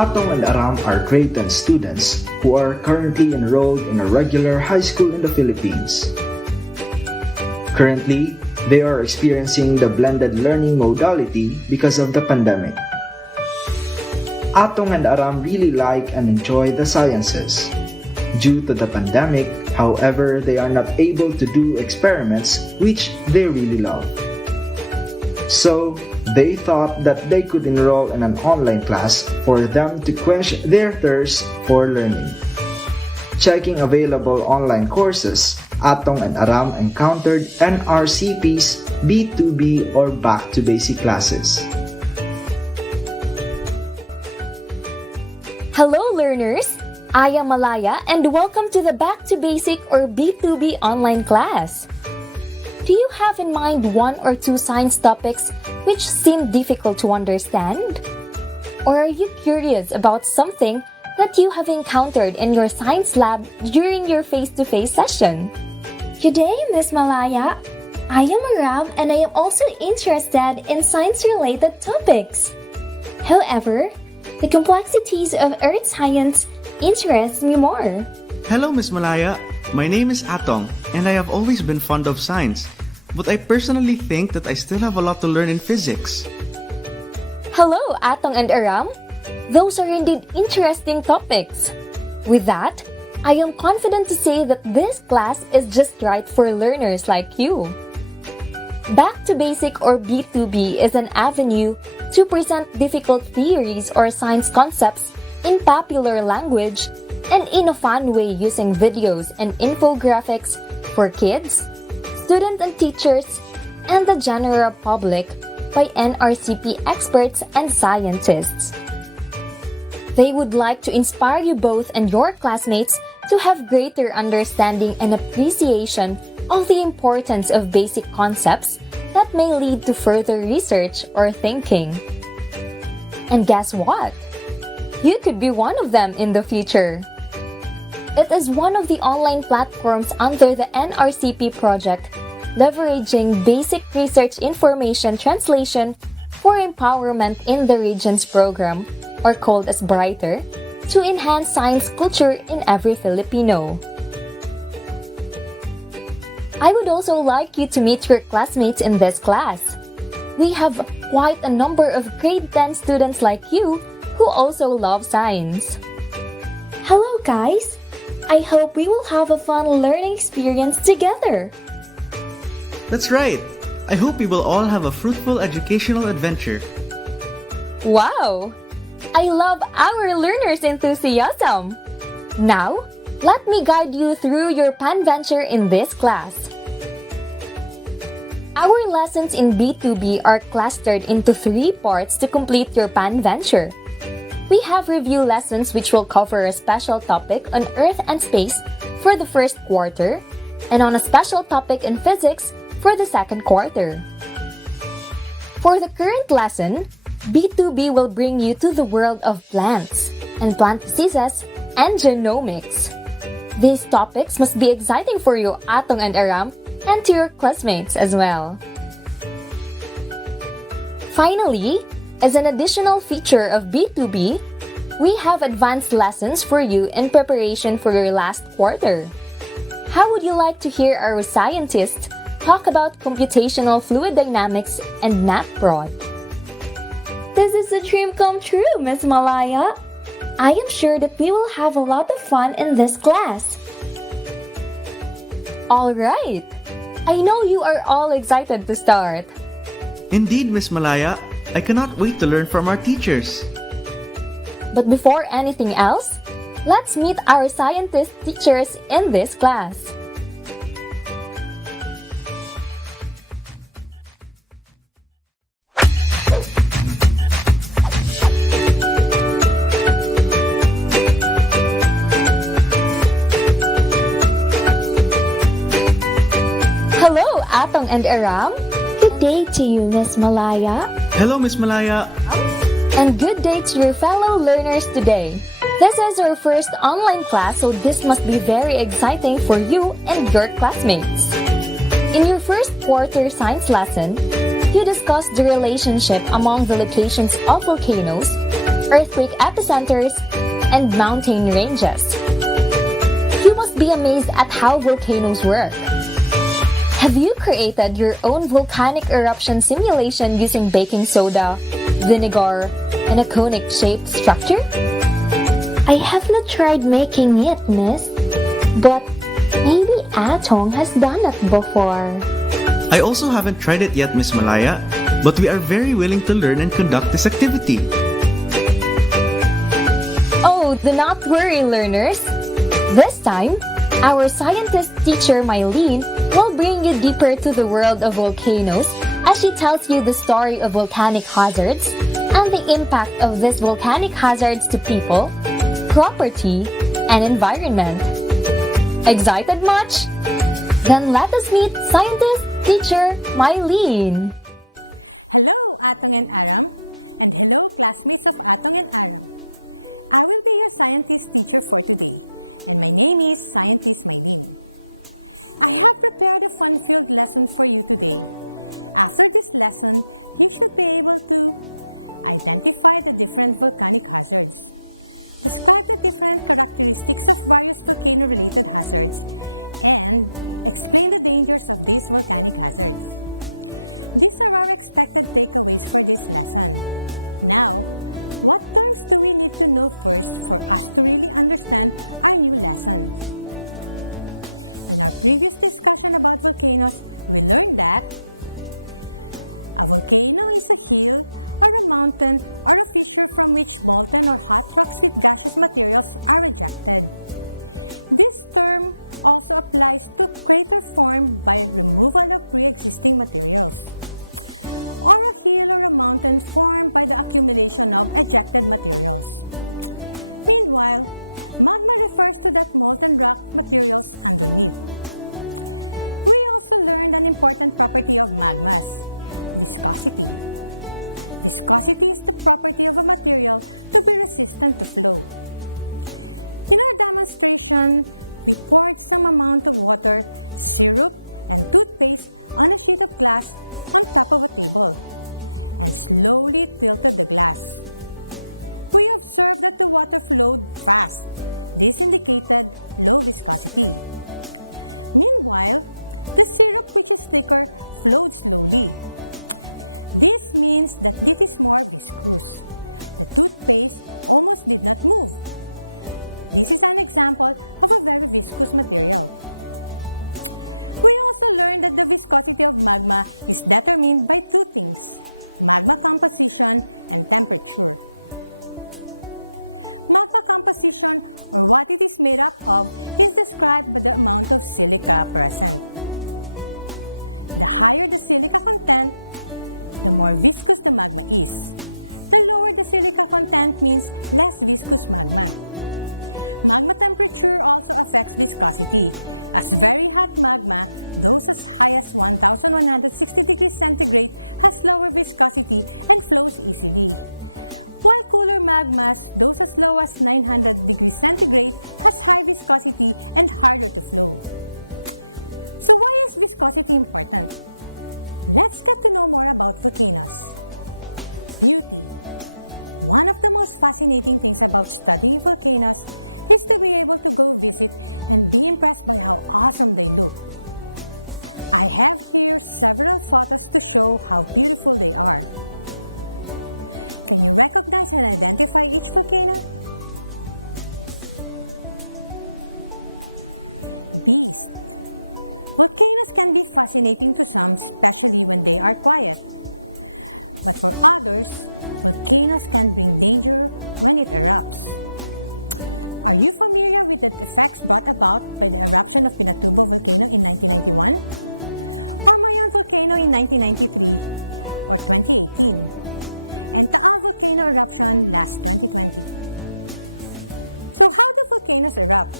Atong and Aram are grade 10 students who are currently enrolled in a regular high school in the Philippines. Currently, they are experiencing the blended learning modality because of the pandemic. Atong and Aram really like and enjoy the sciences. Due to the pandemic, however, they are not able to do experiments which they really love. So, they thought that they could enroll in an online class for them to quench their thirst for learning. Checking available online courses, Atong and Aram encountered NRCP's B2B or Back to Basic classes. Hello learners! I am Malaya and welcome to the Back to Basic or B2B online class. Do you have in mind one or two science topics which seem difficult to understand? Or are you curious about something that you have encountered in your science lab during your face-to-face session? Good day, Miss Malaya. I am Aram and I am also interested in science-related topics. However, the complexities of earth science interest me more. Hello, Miss Malaya. My name is Atong, and I have always been fond of science. But I personally think that I still have a lot to learn in physics. Hello, Atong and Aram. Those are indeed interesting topics. With that, I am confident to say that this class is just right for learners like you. Back to Basic or B2B is an avenue to present difficult theories or science concepts in popular language and in a fun way using videos and infographics for kids, students and teachers, and the general public by NRCP experts and scientists. They would like to inspire you both and your classmates to have greater understanding and appreciation of the importance of basic concepts that may lead to further research or thinking. And guess what? You could be one of them in the future. It is one of the online platforms under the NRCP project, leveraging basic research information translation for empowerment in the regions program, or called as Brighter, to enhance science culture in every Filipino. I would also like you to meet your classmates in this class. We have quite a number of grade 10 students like you who also love science. Hello guys! I hope we will have a fun learning experience together. That's right! I hope we will all have a fruitful educational adventure. Wow! I love our learners' enthusiasm! Now, let me guide you through your panventure in this class. Our lessons in B2B are clustered into 3 parts to complete your panventure. We have review lessons which will cover a special topic on Earth and space for the first quarter, and on a special topic in physics for the second quarter. For the current lesson, B2B will bring you to the world of plants and plant diseases and genomics. These topics must be exciting for you, Atong and Aram, and to your classmates as well. Finally, as an additional feature of B2B, we have advanced lessons for you in preparation for your last quarter. How would you like to hear our scientists talk about computational fluid dynamics and NatProd? This is a dream come true, Miss Malaya. I am sure that we will have a lot of fun in this class. Alright! I know you are all excited to start. Indeed, Miss Malaya, I cannot wait to learn from our teachers. But before anything else, let's meet our scientist teachers in this class. Hello, Atong and Aram. Good day to you, Miss Malaya. Hello, Miss Malaya. And good day to your fellow learners today. This is our first online class, so this must be very exciting for you and your classmates. In your first quarter science lesson, you discussed the relationship among the locations of volcanoes earthquake epicenters, and mountain ranges. You must be amazed at how volcanoes work. Have you created your own volcanic eruption simulation using baking soda, vinegar, and a conic-shaped structure? I have not tried making it, miss. But maybe Atong has done it before. I also haven't tried it yet, Miss Malaya, but we are very willing to learn and conduct this activity. Oh, do not worry, learners. This time, our scientist teacher Mylene will bring you deeper to the world of volcanoes as she tells you the story of volcanic hazards and the impact of these volcanic hazards to people, property, and environment. Excited much? Then let us meet scientist teacher Mylene. Hello, Atong and Aram, and hello, classmates of Atong and Aram. I will be your scientist teacher for today, and my name is Scientist Mylene. I have prepared a fun-filled lesson for you today. After this lesson, you should be able to identify the different volcanic hazards, describe the different characteristics of various volcano-related hazards, and explain the dangers of these volcanic hazards. These are our expected takeaways for this lesson. Now, what terms do we need to know first for us to really understand our new lessons? In our previous discussion about volcanoes, we learned that a volcano is a hill or a mountain or a fissure from which molten or hot rocks with gaseous materials are ejected. This term also applies to crater formed by removal of pre-existing materials, or a hill or a mountain formed by the accumulation of ejected materials. Meanwhile, magma refers to that molten rock materials underneath. We also learned an important property of magmas, viscosity. Viscosity is the property of a material to be resistant to flow. In our demonstration, we poured some amount of water, syrup, and toothpaste on a sheet of glass on top of a table and slowly tilted the glass. We observed that the water flowed fast. This indicated low viscosity. Meanwhile, the syrup, which is thicker, flowed slowly. This means that it is more viscous. The toothpaste almost did not move. This is an example of a very viscous material. We also learned that the viscosity of magma is determined by two things: magma composition and temperature. Magma composition, or what it is made up of, is described by the amount of silica present. The higher the silica content, the more viscous the magma is. The lower the silica content means less viscous magma. Magma temperature also affects viscosity, as very hot magma, those as high as 1160 degrees centigrade, has lower viscosity and flows easily, while cooler magmas, those as low as 900 degrees centigrade, has high viscosity and harder to flow. So why is viscosity important? Let's get to know more about volcanoes. Beauty. One of the most fascinating things about studying volcanoes is to be able to go visit and be impressed by how awesome they look. I have here several photos to show how beautiful they are. Can you recognize and identify each volcano? Beast. Volcanoes can be fascinating to some, especially when they are quiet. But for others, volcanoes can bring danger when it erupts. Are you familiar with the effects brought about by the eruption of Pinatubo volcano in 1991? Or Mayon volcano in 1993 or 2018? And Taal volcano eruption last 2020. So how do volcanoes erupt?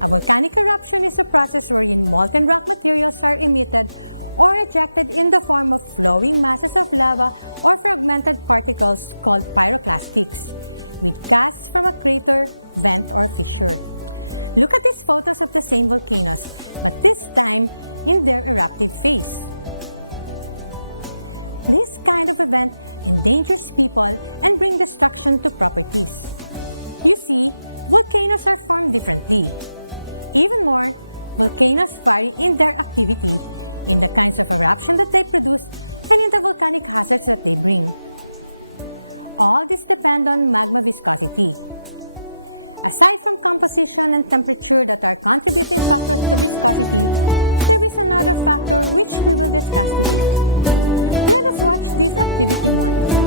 A volcanic eruption is a process wherein molten rock materials are emitted or ejected in the form of flowing masses of lava or fragmented particles called pyroclastics, with gas from a crater, vent, or fissure. Look at these photos of the same volcanoes, but this time in their eruptive phase. This kind of event endangers people, and bring destruction to properties. You see, volcanoes are formed differently. Even more, volcanoes vary in their activity, in the kinds of eruption that they produce, and in the volcanic hazards that they bring. All this depend on magma viscosity. Aside from composition and temperature that are contributing factors to viscosity, there is another factor which we will discuss today. Let us watch this activity 1.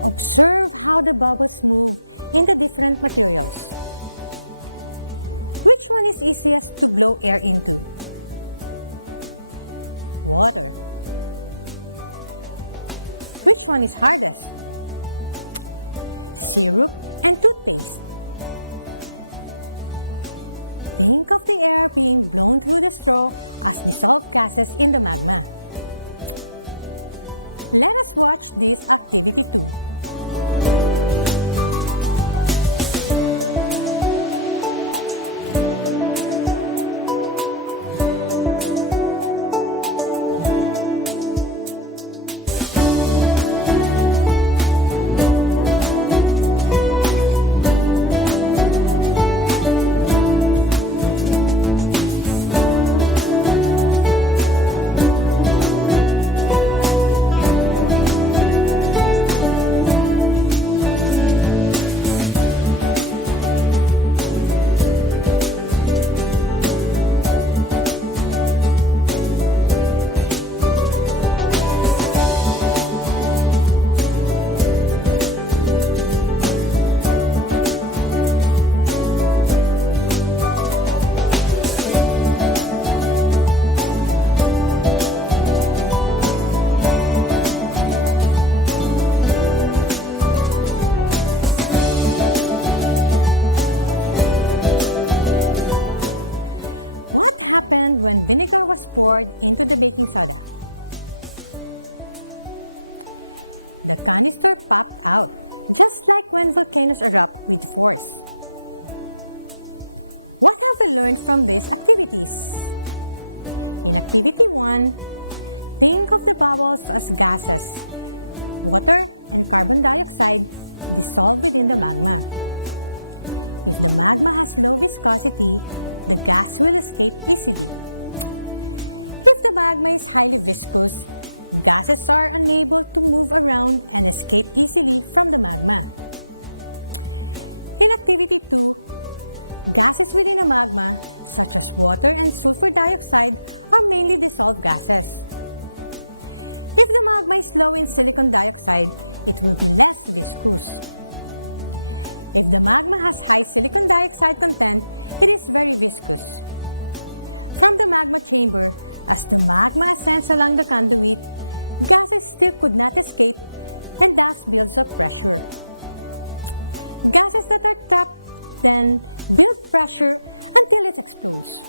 Observe how the bubbles move in the different materials. Which one is easiest to blow air into? Water. Which one is hardest? Syrup and toothpaste. Think of the air being blown through the straw as dissolved gases in the magma. Let us watch this activity 2. What happened when vinegar was poured into the baking soda? The canister popped out, just like when volcanoes erupt with force. What have we learned from these activities? In activity 1, think of the bubbles as gases, water and carbon dioxide dissolved within the magma. If the magma has low viscosity, the gas will escape easily. If the magma is highly viscous, gases are unable to move around and escape easily from the magma. In activity 2, gases within a magma, such as water and sulfur dioxide, are mainly dissolved gases. If the magma is low in silicon dioxide, it will be less viscous. If the magma has high silicon dioxide content, it is very viscous. From the magma chamber, as the magma ascends along the conduit, gases still could not escape and thus builds up pressure. Gases that are trapped then build pressure until it explodes.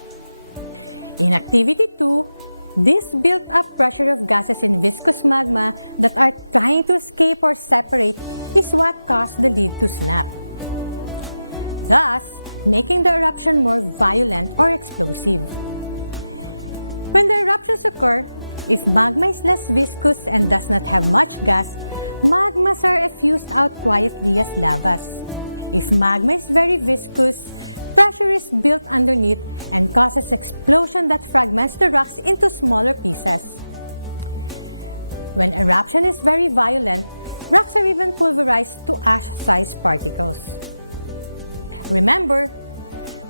In activity 2, this built-up pressure of gases in viscous magma that are trying to escape or separate is what caused the lid to snap. thus making the eruption more violent or explosive. When the eruptions occur, if magma is less viscous and does not have much gas, magmas are effused out quietly as lavas. If magma is very viscous, pressure is built underneath and causes explosion that fragments the rocks into smaller pieces. When eruption is very violent, rocks are even pulverized to ash-sized particles. Remember,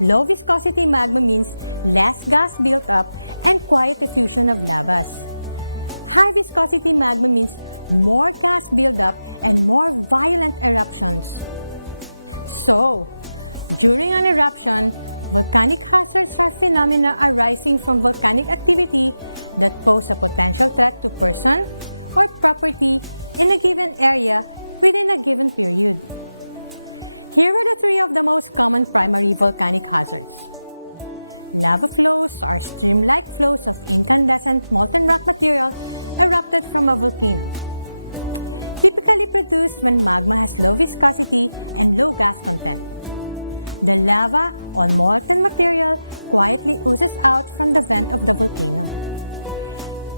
low viscosity magma means less gas built up and quiet effusion of lavas. High viscosity magma means more gas buildup and more violent eruptions. So, during an eruption, volcanic hazards are phenomena arising from volcanic activity that pose a potential threat to person or property in a given area within a given period. Here are the three of the most common primary volcanic hazards. Lava flows are stream-like flows of incandescent molten rock material erupted from a volcano, typically produced when magma has low viscosity and low gas content. The lava or molten material quietly oozes out from the vent of the volcano.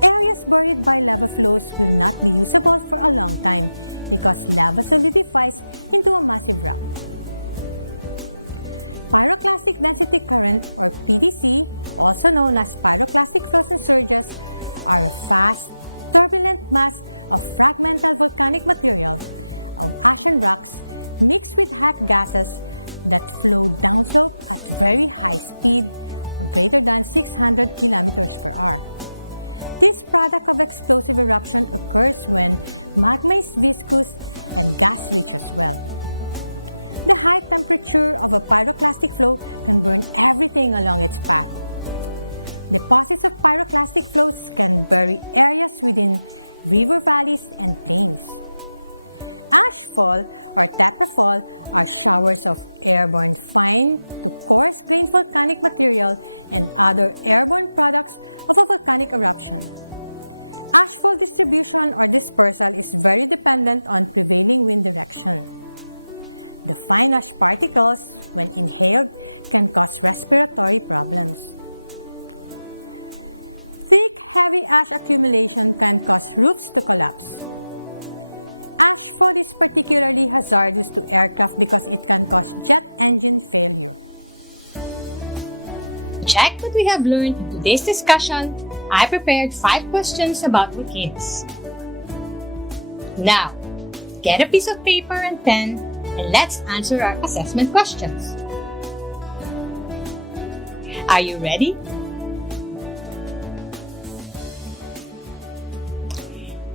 Areas buried by lava flows will not be usable for a long time because lava solidifies into a massive rock. Pyroclastic density current, or PDC, also known as pyroclastic flows and surges, are a fast, turbulent mass of fragmental volcanic material of ashen rocks mixed with hot gases that flow downslope at very high speed or greater than 600 kilometers per hour. This product of explosive eruption occurs when magma is viscous and gas-rich as well. The high temperature of a pyroclastic flow can burn everything along its path. Deposits of pyroclastic flows can bury areas within river valleys and plains. Ashfall or teprafall are showers of airborne fine to coarse-grained volcanic material and other airborne products of a volcanic eruption. Ashfall distribution or dispersal is very dependent on prevailing wind direction. The fine ash particles, when inhaled, can cause respiratory problems. Thick, heavy ash accumulation can cause roofs to collapse. Ashfall is particularly hazardous to aircraft because it can cause jet engine failure. To check what we have learned in today's discussion, I prepared 5 questions about volcanoes. Now, get a piece of paper and pen and let's answer our assessment questions. Are you ready?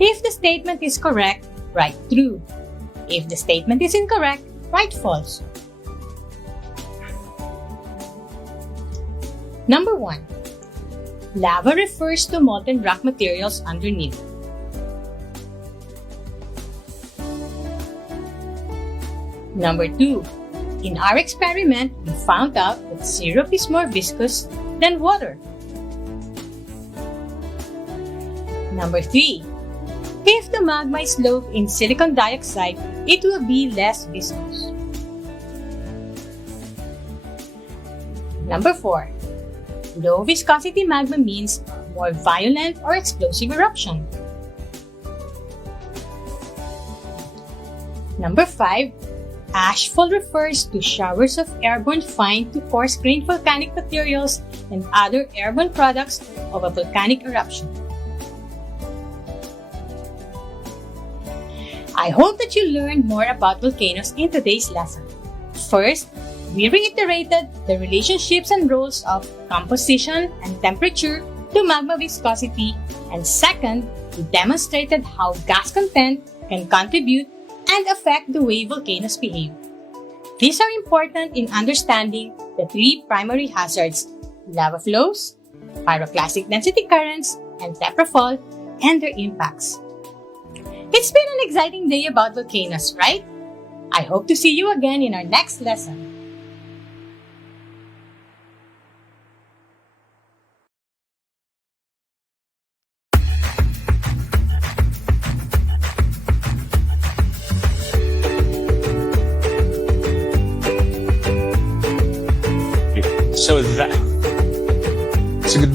If the statement is correct, write true. If the statement is incorrect, write false. Number 1. Lava refers to molten rock materials underneath. Number 2. In our experiment, we found out that syrup is more viscous than water. Number 3. If the magma is low in silicon dioxide, it will be less viscous. Number 4. Low viscosity magma means more violent or explosive eruption. Number 5. Ashfall refers to showers of airborne fine to coarse-grained volcanic materials and other airborne products of a volcanic eruption. I hope that you learned more about volcanoes in today's lesson. First, we reiterated the relationships and roles of composition and temperature to magma viscosity, and second, we demonstrated how gas content can contribute and affect the way volcanoes behave. These are important in understanding the 3 primary hazards: lava flows, pyroclastic density currents, and teprafall, and their impacts. It's been an exciting day about volcanoes, right? I hope to see you again in our next lesson.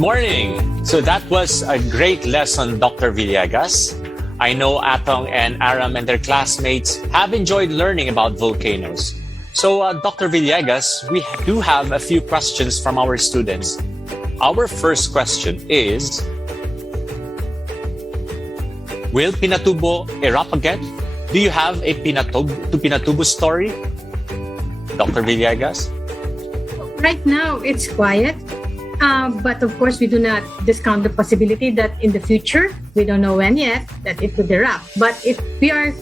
morning. So that was a great lesson, Dr. Villegas. I know Atong and Aram and their classmates have enjoyed learning about volcanoes. So, Dr. Villegas, we do have a few questions from our students. Our first question is, will Pinatubo erupt again? Do you have a Pinatubo story? Dr. Villegas? Right now, it's quiet. But of course, we do not discount the possibility that in the future, we don't know when yet, that it could erupt. But if we are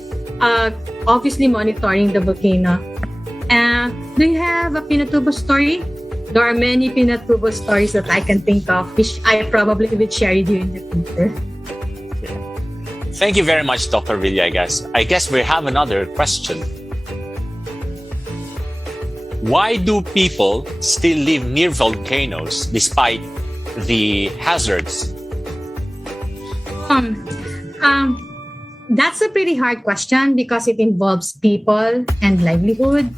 obviously monitoring the volcano, do you have a Pinatubo story? There are many Pinatubo stories that I can think of, which I probably will share with you in the future. Thank you very much, Dr. Villegas. I guess we have another question. Why do people still live near volcanoes despite the hazards? That's a pretty hard question because it involves people and livelihood.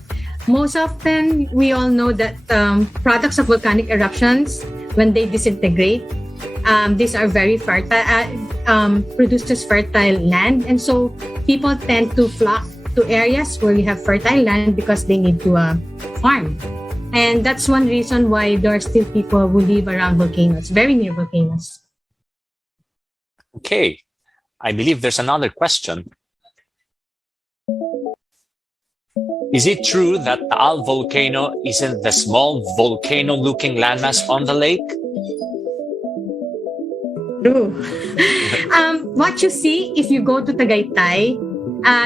Most often, we all know that products of volcanic eruptions, when they disintegrate, these are very fertile, produces fertile land. And so people tend to flock to areas where we have fertile land because they need to farm. And that's one reason why there are still people who live around volcanoes, very near volcanoes. Okay, I believe there's another question. Is it true that Taal volcano isn't the small volcano-looking landmass on the lake? True. What you see if you go to Tagaytay,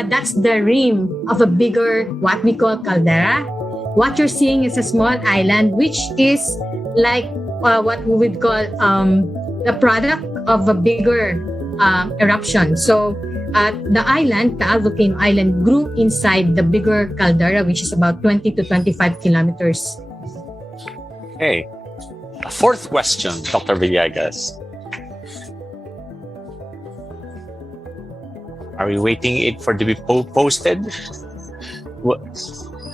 that's the rim of a bigger, what we call caldera. What you're seeing is a small island, which is like what we would call the product of a bigger eruption. So the island, Taal Volcano Island, grew inside the bigger caldera, which is about 20 to 25 kilometers. Okay. A fourth question, Dr. Villegas. Are we waiting it for to be posted?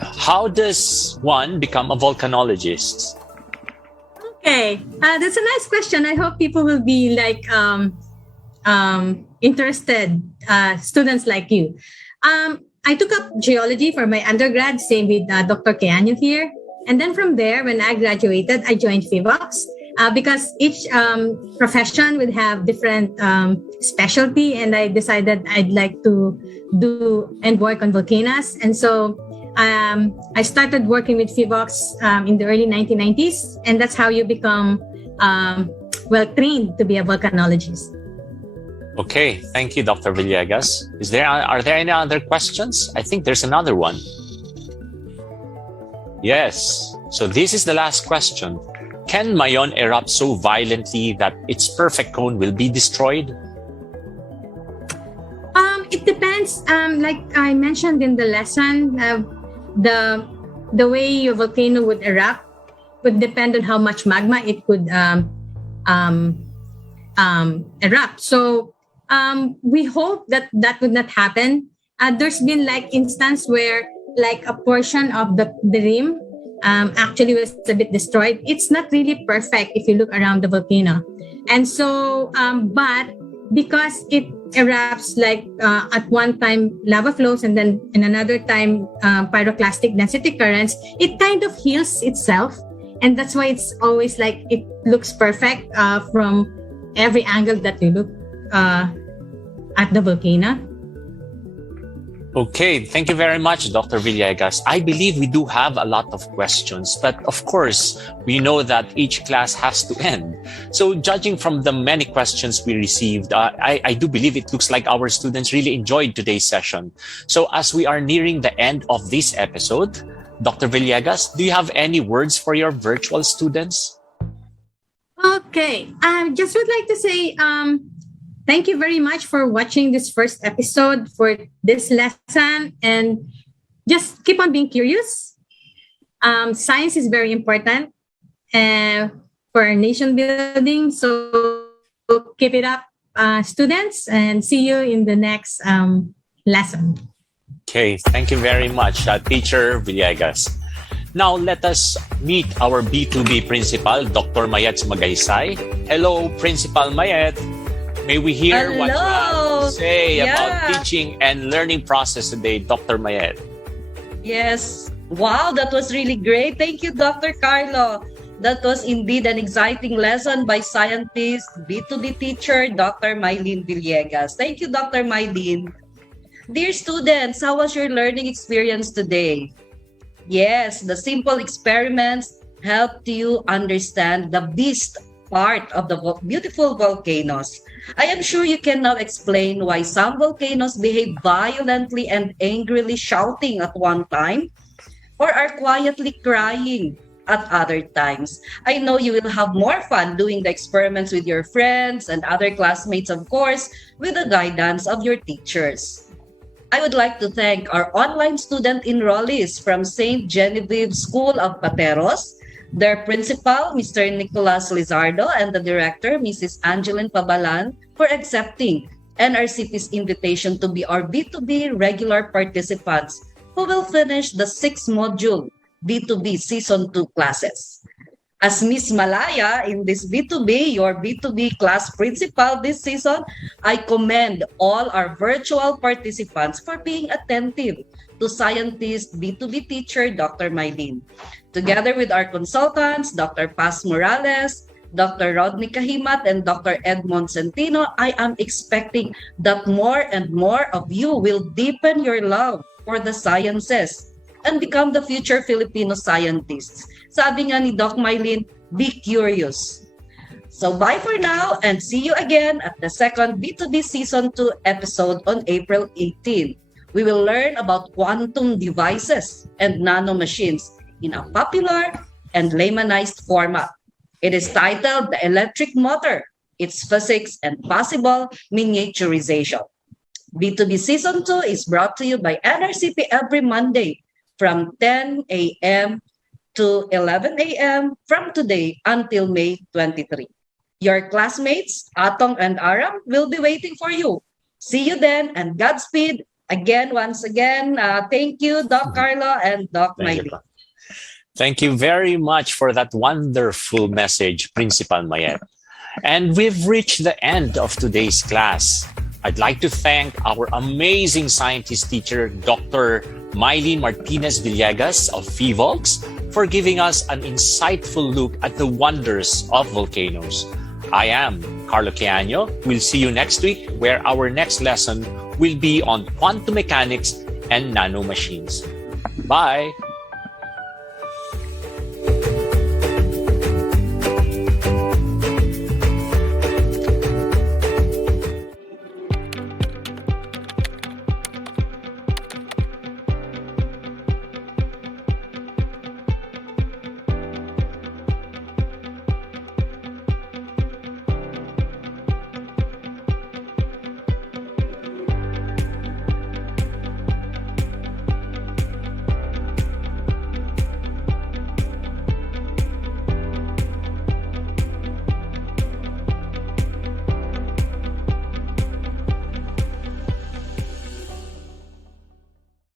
How does one become a volcanologist? Okay, that's a nice question. I hope people will be like interested, students like you. I took up geology for my undergrad, same with Dr. Keanu here. And then from there, when I graduated, I joined FIVOX. Because each profession would have different specialty, and I decided I'd like to do and work on volcanoes. And so I started working with FIVOX in the early 1990s, and that's how you become well trained to be a volcanologist. Okay, thank you, Dr. Villegas. Are there any other questions? I think there's another one. Yes. So this is the last question. Can Mayon erupt so violently that its perfect cone will be destroyed? It depends. Like I mentioned in the lesson, the way your volcano would erupt would depend on how much magma it could erupt. So we hope that that would not happen. There's been like instance where like a portion of the rim actually was a bit destroyed. It's not really perfect if you look around the volcano. And so, but because it erupts like at one time lava flows and then in another time pyroclastic density currents, it kind of heals itself. And that's why it's always like it looks perfect from every angle that you look at the volcano. Okay, thank you very much, Dr. Villegas. I believe we do have a lot of questions, but of course, we know that each class has to end. So judging from the many questions we received, I do believe it looks like our students really enjoyed today's session. So as we are nearing the end of this episode, Dr. Villegas, do you have any words for your virtual students? Okay, I just would like to say, thank you very much for watching this first episode for this lesson, and just keep on being curious. Science is very important for our nation building. So keep it up, students, and see you in the next lesson. Okay, thank you very much, Teacher Villegas. Now let us meet our B2B principal, Dr. Mayet Magaysay. Hello, Principal Mayet. May we hear what you have to say about teaching and learning process today, Dr. Mayet? Yes. Wow, that was really great. Thank you, Dr. Carlo. That was indeed an exciting lesson by scientist, B2B teacher, Dr. Mylene Villegas. Thank you, Dr. Mylene. Dear students, how was your learning experience today? Yes, the simple experiments helped you understand the beast part of the beautiful volcanoes. I am sure you can now explain why some volcanoes behave violently and angrily shouting at one time or are quietly crying at other times. I know you will have more fun doing the experiments with your friends and other classmates, of course, with the guidance of your teachers. I would like to thank our online student enrollees from St. Genevieve School of Pateros, their principal, Mr. Nicolas Lizardo, and the director, Mrs. Angeline Pabalan, for accepting NRCP's invitation to be our B2B regular participants who will finish the 6-module B2B Season 2 classes. As Miss Malaya in this B2B, your B2B class principal this season, I commend all our virtual participants for being attentive to scientist B2B teacher Dr. Mylene. Together with our consultants, Dr. Paz Morales, Dr. Rodney Kahimat, and Dr. Edmond Centino, I am expecting that more and more of you will deepen your love for the sciences and become the future Filipino scientists. Sabi nga ni Doc Mylene, be curious. So bye for now and see you again at the second B2B Season 2 episode on April 18. We will learn about quantum devices and nanomachines in a popular and laymanized format. It is titled The Electric Motor, Its Physics and Possible Miniaturization. B2B Season 2 is brought to you by NRCP every Monday from 10 a.m. to 11 a.m. from today until May 23. Your classmates, Atong and Aram, will be waiting for you. See you then and Godspeed. Once again, thank you, Doc Carlo and Doc Mylene. Thank you very much for that wonderful message, Principal Mayet. And we've reached the end of today's class. I'd like to thank our amazing scientist teacher, Dr. Mylene Martinez Villegas of FIVOLX, for giving us an insightful look at the wonders of volcanoes. I am Carlo Quiaño. We'll see you next week, where our next lesson will be on quantum mechanics and nanomachines. Bye!